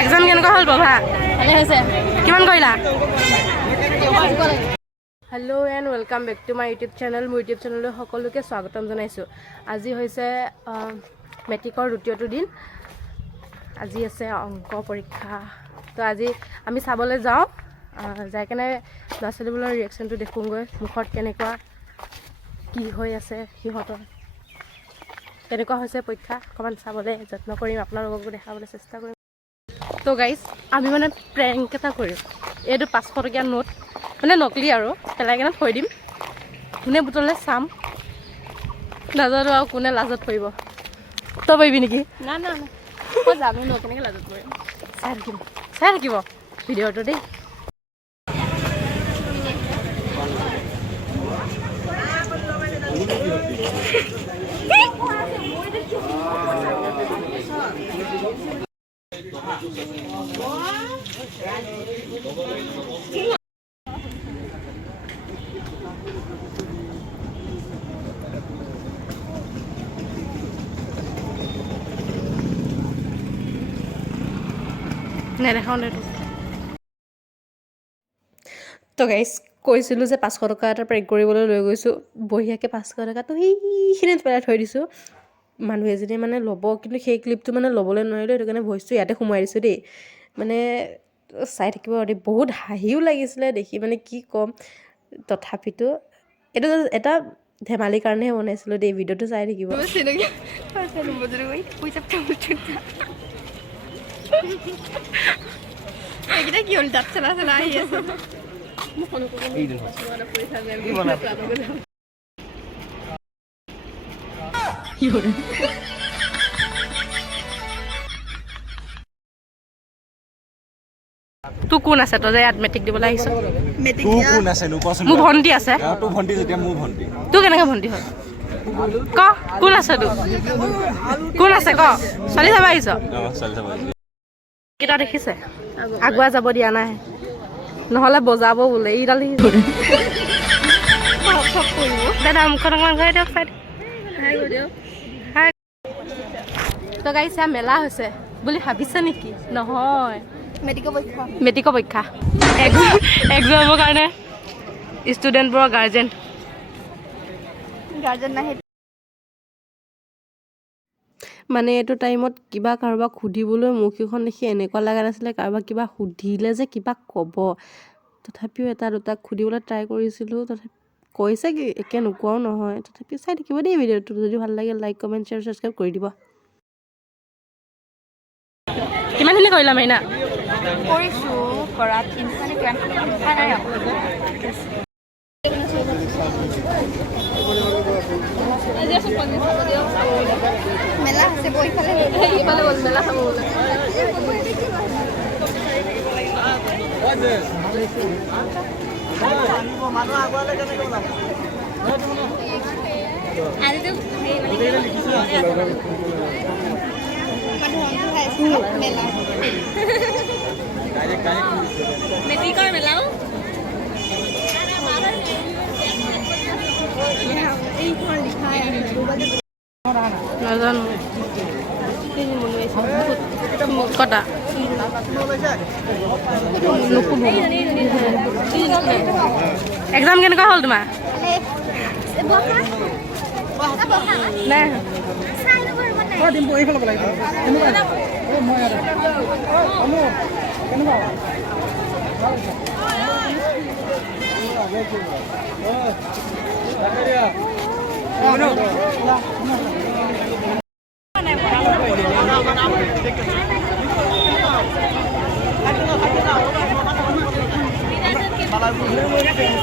Exam কেনেকুৱা হ'ল বাবা? ভালে হৈছে। কিমান কৰিলা? Hello' and welcome back to my YouTube channel. মোৰ ইউটিউব চেনেললৈ সকলোকে স্বাগতম জনাইছোঁ। আজি হৈছে মেট্ৰিকৰ দ্বিতীয়টো দিন। আজি আছে অংক পৰীক্ষা। তো আজি আমি চাবলৈ যাওঁ, যাই কেনে ল'ৰা ছোৱালীবোৰৰ ৰিয়েকশ্যনটো দেখোঁগৈ, মুখত কেনেকুৱা কি হৈ আছে, সিহঁতৰ কেনেকুৱা হৈছে পৰীক্ষা অকণমান চাবলৈ যত্ন কৰিম, আপোনালোককো দেখাবলৈ চেষ্টা কৰিম। তো গাইজ, আমি মানে প্ৰেংক এটা কৰিম। এইটো 500 টকীয়া নোট, মানে নকলি আৰু, পেলাই কেনে থৈ দিম। কোনে বুটলে চাম, নাজানো আৰু কোনে লাজত পৰিব। তই পাৰিবি নেকি? না না না, মই জানো ন কেনেকৈ লাজত পৰিম। চাই থাকিব ভিডিঅ'টো দেই। নেদেখাওঁ দে তোক। তো গাইজ, কৈছিলোঁ যে 500 টকা এটা প্ৰেংক কৰিবলৈ লৈ গৈছোঁ। বঢ়িয়াকৈ 500 টকাটো সেইখিনিত পেলাই থৈ দিছোঁ। মানুহ এজনীয়ে মানে ল'ব, কিন্তু সেই ক্লিপটো মানে ল'বলৈ নোৱাৰিলোঁ, সেইটো কাৰণে ভইচটো ইয়াতে সোমোৱাই দিছোঁ দেই। মানে চাই থাকিব দেই, বহুত হাঁহিও লাগিছিলে দেখি, মানে কি ক'ম। তথাপিতো এইটো এটা ধেমালিৰ কাৰণেহে বনাইছিলোঁ দেই, ভিডিঅ'টো চাই থাকিব। এইকেইটা কি হ'ল, দাঁত চলা চলা আহি আছে। তোৰ কোন আছে? তই যে ইয়াত মেট্ৰিক দিবলৈ আহিছ। কোন আছে নো কচোন? মোৰ ভণ্টি আছে। তোৰ ভণ্টি যেতিয়া মোৰ ভণ্টি। তোৰ কেনেকৈ ভণ্টি হ'ল? ক কোন আছে তোৰ? কোন আছে ক? ছোৱালী চাব আহিছ? কেইটা দেখিছে? আগুৱাই যাব দিয়া নাই, নহ'লে বজাব বোলে। এইডাল দাদা মুখখন অকণমান ঘূৰাই দিয়ক, চাই তো গাইছ, মেলা হৈছে বুলি ভাবিছে নেকি? নহয়, মেট্ৰিকৰ পৰীক্ষা, এক্সামৰ কাৰণে ষ্টুডেণ্টবোৰৰ গাৰ্জেন নাহে। মানে এইটো টাইমত কিবা কাৰোবাক সুধিবলৈ মুখখন দেখি এনেকুৱা লগা নাছিলে, কাৰোবাক কিবা সুধিলে যে কিবা ক'ব। তথাপিও এটা দুটাক সুধিবলৈ ট্ৰাই কৰিছিলোঁ, তথাপি কৈছে কি একে নোকোৱাও নহয়। তথাপিও চাই থাকিব দেই ভিডিঅ'টো। যদি ভাল লাগে লাইক কমেণ্ট শ্বেয়াৰ ছাবস্ক্ৰাইব কৰি দিব। কিমানখিনি কৰিলা মাইনা? কৰিছোঁ কৰাত, কিন্তু মানে মেলা আছে বহিফালে ইফালে গ'ল, মেলা চাব গ'লে। মেট্ৰিকৰ মেলাও নাজানো কটা এক্সাম কেনেকুৱা হ'ল তোমাৰ? নাই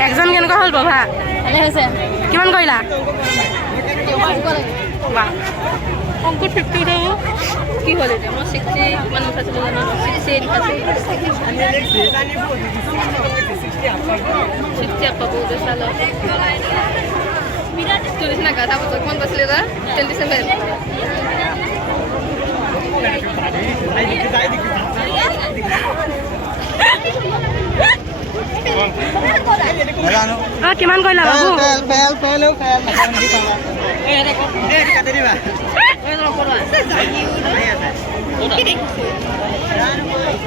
এক্সাম কেনেকুৱা হ'ল বাবা? ভালে হৈছে। কিমান কৰিলা? অংকুত 50 উঠাব। কি হ'ল এতিয়া? মই 60 মান উঠাইছিলোঁ জানো, 68 60 পাব চাল তোৰ নিচিনা গাধা বছৰ কিমান পাইছিলে তই? 27। কিমান কৰিলা বাবু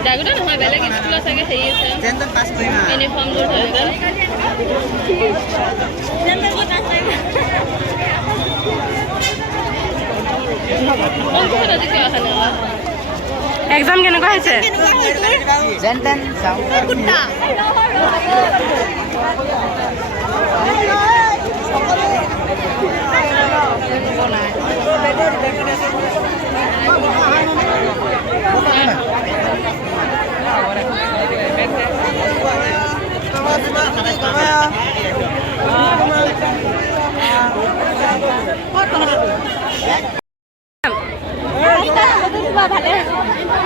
জাগুটা নহয় বেলেগ স্কুলত চাগে হেৰি আছে ইউনিফৰ্মযোৰ ধৰিলে অংকুৰত আজি কিয় অহা নাই এক্সাম কেনেকুৱা হৈছে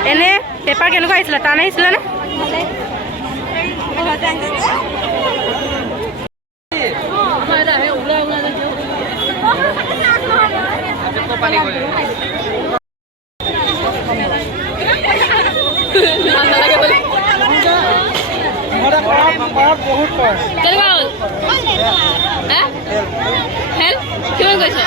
এনে পেপাৰ কেনেকুৱা আহিছিলে টান আহিছিলে নে কেনেকুৱা হ'ল হেল্প কিমান কৈছ